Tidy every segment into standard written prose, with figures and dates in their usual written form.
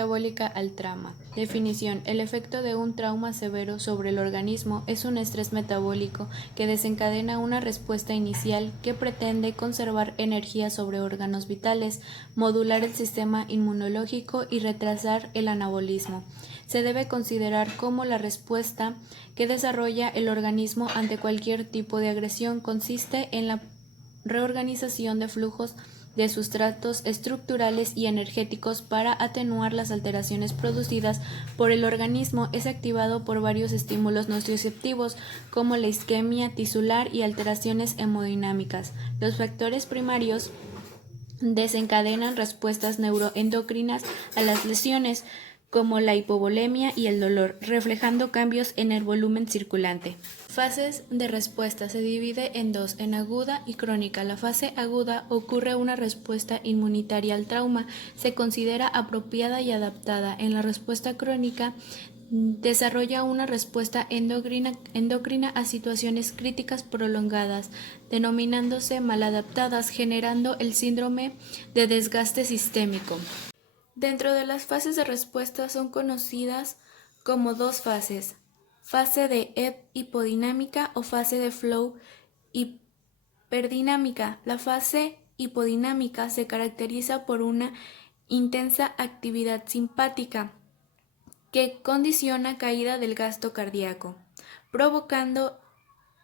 metabólica al trauma. Definición: el efecto de un trauma severo sobre el organismo es un estrés metabólico que desencadena una respuesta inicial que pretende conservar energía sobre órganos vitales, modular el sistema inmunológico y retrasar el anabolismo. Se debe considerar como la respuesta que desarrolla el organismo ante cualquier tipo de agresión consiste en la reorganización de flujos de sustratos estructurales y energéticos para atenuar las alteraciones producidas por el organismo. Es activado por varios estímulos nociceptivos como la isquemia tisular y alteraciones hemodinámicas. Los factores primarios desencadenan respuestas neuroendocrinas a las lesiones, como la hipovolemia y el dolor, reflejando cambios en el volumen circulante. Fases de respuesta: se divide en dos, en aguda y crónica. La fase aguda ocurre una respuesta inmunitaria al trauma, se considera apropiada y adaptada. En la respuesta crónica desarrolla una respuesta endocrina a situaciones críticas prolongadas, denominándose maladaptadas, generando el síndrome de desgaste sistémico. Dentro de las fases de respuesta son conocidas como dos fases: fase de hipodinámica o fase de flow hiperdinámica. La fase hipodinámica se caracteriza por una intensa actividad simpática que condiciona caída del gasto cardíaco, provocando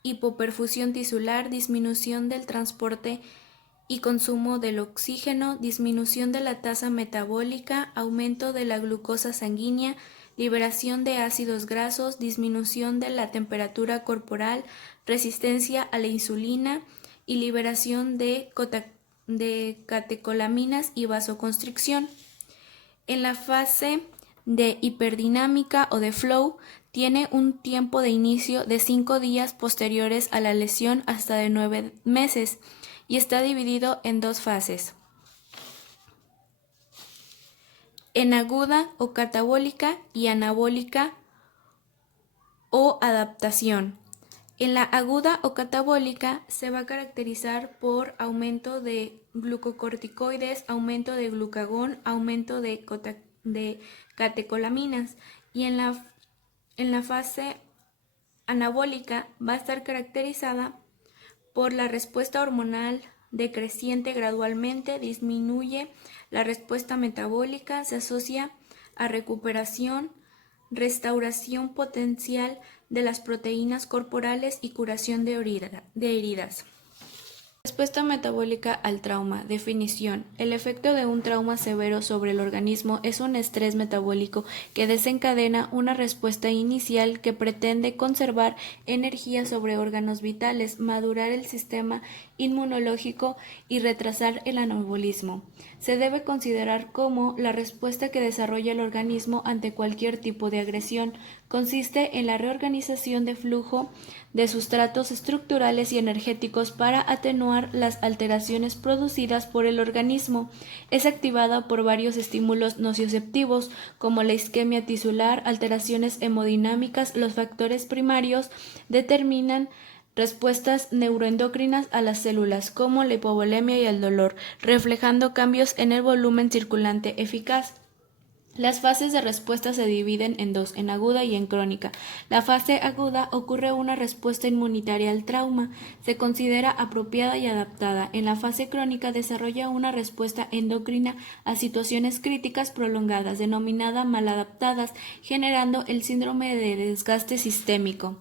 hipoperfusión tisular, disminución del transporte y consumo del oxígeno, disminución de la tasa metabólica, aumento de la glucosa sanguínea, liberación de ácidos grasos, disminución de la temperatura corporal, resistencia a la insulina y liberación de catecolaminas y vasoconstricción. En la fase de hiperdinámica o de flow tiene un tiempo de inicio de 5 días posteriores a la lesión hasta de 9 meses y está dividido en dos fases: en aguda o catabólica y anabólica o adaptación. En la aguda o catabólica se va a caracterizar por aumento de glucocorticoides, aumento de glucagón, aumento de catecolaminas, y en la fase anabólica va a estar caracterizada por la respuesta hormonal decreciente gradualmente, disminuye la respuesta metabólica, se asocia a recuperación, restauración potencial de las proteínas corporales y curación de heridas. Respuesta metabólica al trauma. Definición: el efecto de un trauma severo sobre el organismo es un estrés metabólico que desencadena una respuesta inicial que pretende conservar energía sobre órganos vitales, madurar el sistema inmunológico y retrasar el anabolismo. Se debe considerar como la respuesta que desarrolla el organismo ante cualquier tipo de agresión. Consiste en la reorganización de flujo de sustratos estructurales y energéticos para atenuar las alteraciones producidas por el organismo. Es activada por varios estímulos nociceptivos como la isquemia tisular, alteraciones hemodinámicas. Los factores primarios determinan respuestas neuroendocrinas a las células, como la hipovolemia y el dolor, reflejando cambios en el volumen circulante eficaz. Las fases de respuesta se dividen en dos, en aguda y en crónica. La fase aguda ocurre una respuesta inmunitaria al trauma, se considera apropiada y adaptada. En la fase crónica desarrolla una respuesta endocrina a situaciones críticas prolongadas, denominada maladaptadas, generando el síndrome de desgaste sistémico.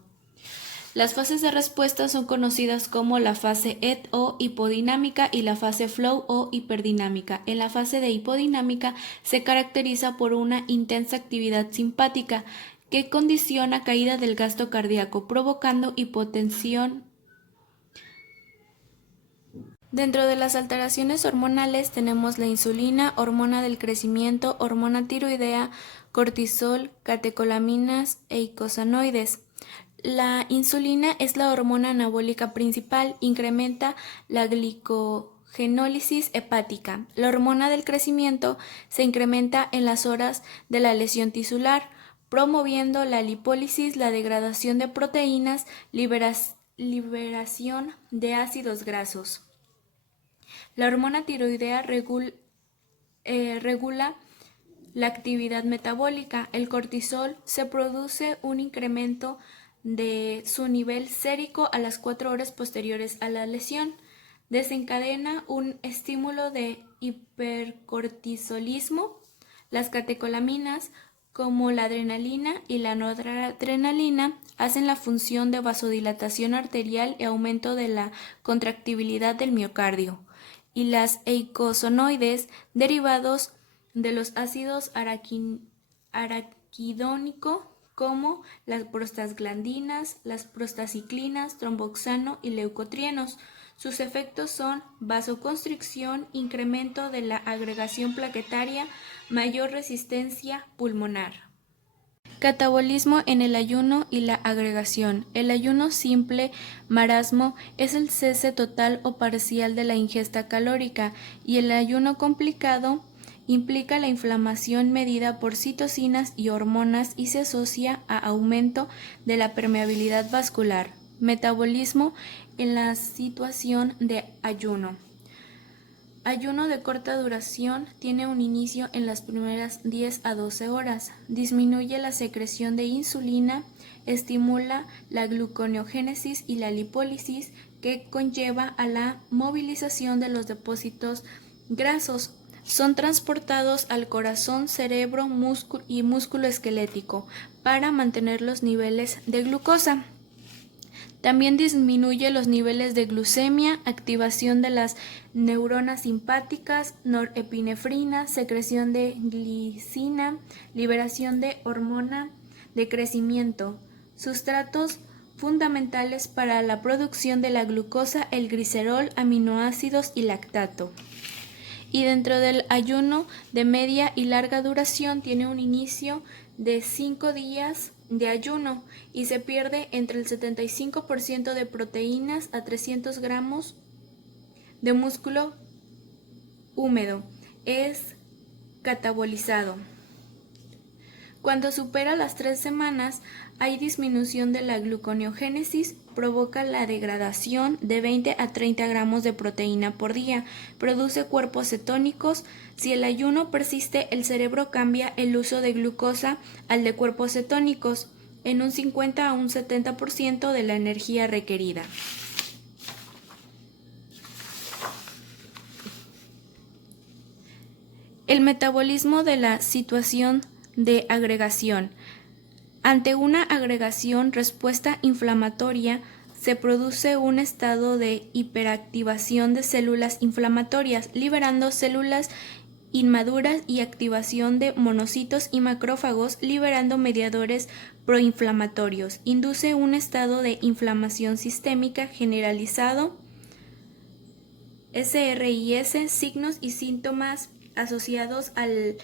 Las fases de respuesta son conocidas como la fase o hipodinámica y la fase flow o hiperdinámica. En la fase de hipodinámica se caracteriza por una intensa actividad simpática que condiciona caída del gasto cardíaco, provocando hipotensión. Dentro de las alteraciones hormonales tenemos la insulina, hormona del crecimiento, hormona tiroidea, cortisol, catecolaminas e eicosanoides. La insulina es la hormona anabólica principal, incrementa la glicogenólisis hepática. La hormona del crecimiento se incrementa en las horas de la lesión tisular, promoviendo la lipólisis, la degradación de proteínas, liberación de ácidos grasos. La hormona tiroidea regula La actividad metabólica. El cortisol se produce un incremento de su nivel sérico a las 4 horas posteriores a la lesión. Desencadena un estímulo de hipercortisolismo. Las catecolaminas, como la adrenalina y la noradrenalina, hacen la función de vasodilatación arterial y aumento de la contractibilidad del miocardio. Y las eicosanoides, derivados de los ácidos araquidónico, como las prostaglandinas, las prostaciclinas, tromboxano y leucotrienos. Sus efectos son vasoconstricción, incremento de la agregación plaquetaria, mayor resistencia pulmonar. Catabolismo en el ayuno y la agregación. El ayuno simple, marasmo, es el cese total o parcial de la ingesta calórica, y el ayuno complicado implica la inflamación medida por citocinas y hormonas y se asocia a aumento de la permeabilidad vascular. Metabolismo en la situación de ayuno. Ayuno de corta duración tiene un inicio en las primeras 10 a 12 horas. Disminuye la secreción de insulina, estimula la gluconeogénesis y la lipólisis, que conlleva a la movilización de los depósitos grasos. Son transportados al corazón, cerebro y músculo esquelético para mantener los niveles de glucosa. También disminuye los niveles de glucemia, activación de las neuronas simpáticas, norepinefrina, secreción de glicina, liberación de hormona de crecimiento. Sustratos fundamentales para la producción de la glucosa, el glicerol, aminoácidos y lactato. Y dentro del ayuno de media y larga duración tiene un inicio de 5 días de ayuno y se pierde entre el 75% de proteínas a 300 gramos de músculo húmedo. Es catabolizado. Cuando supera las 3 semanas, hay disminución de la gluconeogénesis, provoca la degradación de 20 a 30 gramos de proteína por día, produce cuerpos cetónicos. Si el ayuno persiste, el cerebro cambia el uso de glucosa al de cuerpos cetónicos en un 50 a un 70% de la energía requerida. El metabolismo de la situación de agregación. Ante una agregación respuesta inflamatoria, se produce un estado de hiperactivación de células inflamatorias, liberando células inmaduras y activación de monocitos y macrófagos, liberando mediadores proinflamatorios. Induce un estado de inflamación sistémica generalizado. SRIS, signos y síntomas asociados al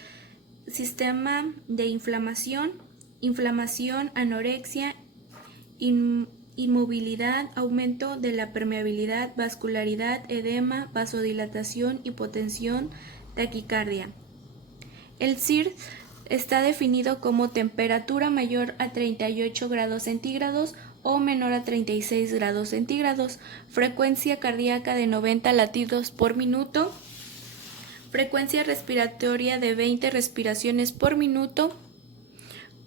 sistema de inflamación: anorexia, inmovilidad, aumento de la permeabilidad, vascularidad, edema, vasodilatación, hipotensión, taquicardia. El CIRS está definido como temperatura mayor a 38 grados centígrados o menor a 36 grados centígrados, frecuencia cardíaca de 90 latidos por minuto, frecuencia respiratoria de 20 respiraciones por minuto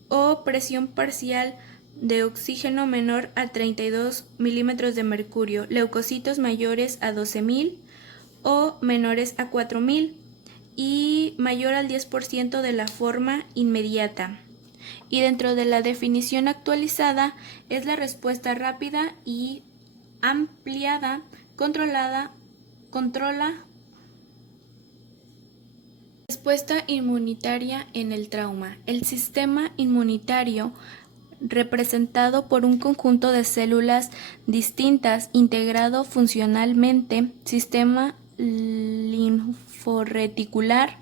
o presión parcial de oxígeno menor a 32 milímetros de mercurio, leucocitos mayores a 12.000 o menores a 4.000 y mayor al 10% de la forma inmediata. Y dentro de la definición actualizada es la respuesta rápida y ampliada, controla respuesta inmunitaria en el trauma. El sistema inmunitario, representado por un conjunto de células distintas, integrado funcionalmente, sistema linforreticular,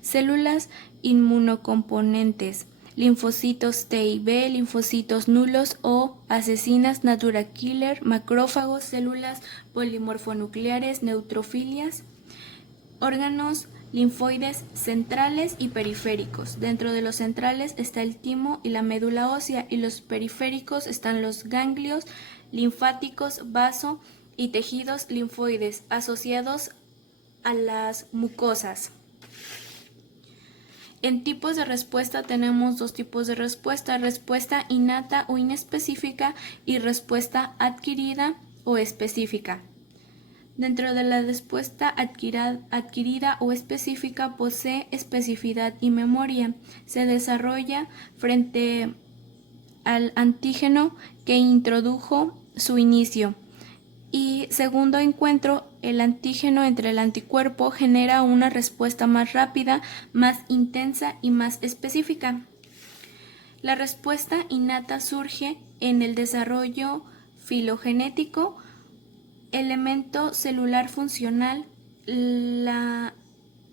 células inmunocomponentes, linfocitos T y B, linfocitos nulos o asesinas, natural killer, macrófagos, células polimorfonucleares, neutrofilias, órganos linfoides centrales y periféricos. Dentro de los centrales está el timo y la médula ósea, y los periféricos están los ganglios linfáticos, vaso y tejidos linfoides asociados a las mucosas. En tipos de respuesta tenemos dos tipos de respuesta: respuesta innata o inespecífica y respuesta adquirida o específica. Dentro de la respuesta adquirida o específica posee especificidad y memoria. Se desarrolla frente al antígeno que introdujo su inicio. Y segundo encuentro, el antígeno entre el anticuerpo genera una respuesta más rápida, más intensa y más específica. La respuesta innata surge en el desarrollo filogenético, elemento celular funcional, la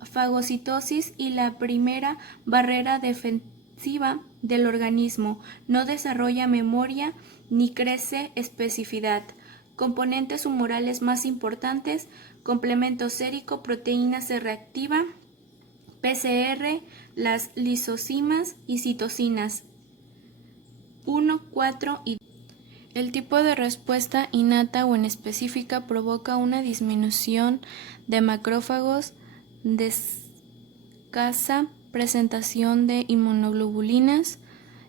fagocitosis y la primera barrera defensiva del organismo. No desarrolla memoria ni crece especificidad. Componentes humorales más importantes: complemento sérico, proteína C reactiva, PCR, las lisocimas y citocinas 1, 4 y 2. El tipo de respuesta innata o inespecífica provoca una disminución de macrófagos, de escasa presentación de inmunoglobulinas,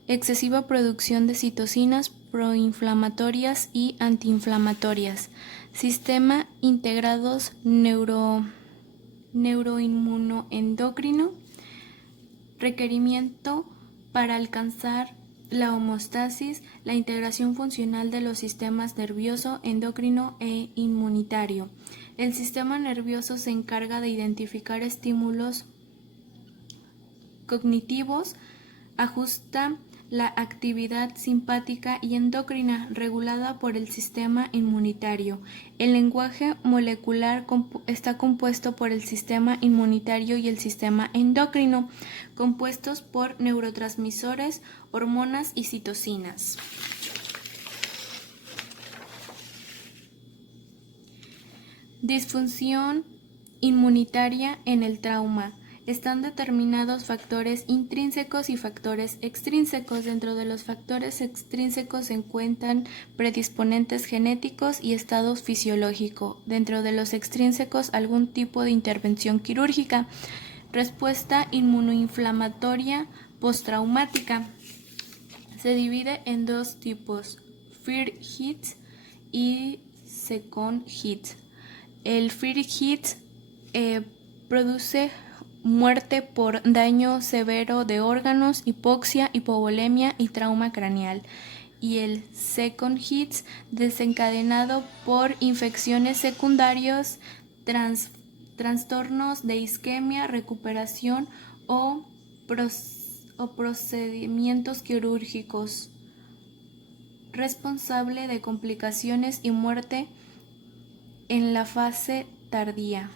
excesiva producción de citocinas proinflamatorias y antiinflamatorias, sistema integrados neuroinmunoendocrino, requerimiento para alcanzar la homeostasis, la integración funcional de los sistemas nervioso, endocrino e inmunitario. El sistema nervioso se encarga de identificar estímulos cognitivos, ajusta la actividad simpática y endocrina regulada por el sistema inmunitario. El lenguaje molecular está compuesto por el sistema inmunitario y el sistema endocrino, compuestos por neurotransmisores, hormonas y citocinas. Disfunción inmunitaria en el trauma. Están determinados factores intrínsecos y factores extrínsecos. Dentro de los factores extrínsecos se encuentran predisponentes genéticos y estado fisiológico. Dentro de los extrínsecos, algún tipo de intervención quirúrgica. Respuesta inmunoinflamatoria postraumática. Se divide en dos tipos: first hit y second hit. El first hit produce muerte por daño severo de órganos, hipoxia, hipovolemia y trauma craneal. Y el second hit, desencadenado por infecciones secundarias, trastornos de isquemia, recuperación o procedimientos quirúrgicos, responsable de complicaciones y muerte en la fase tardía.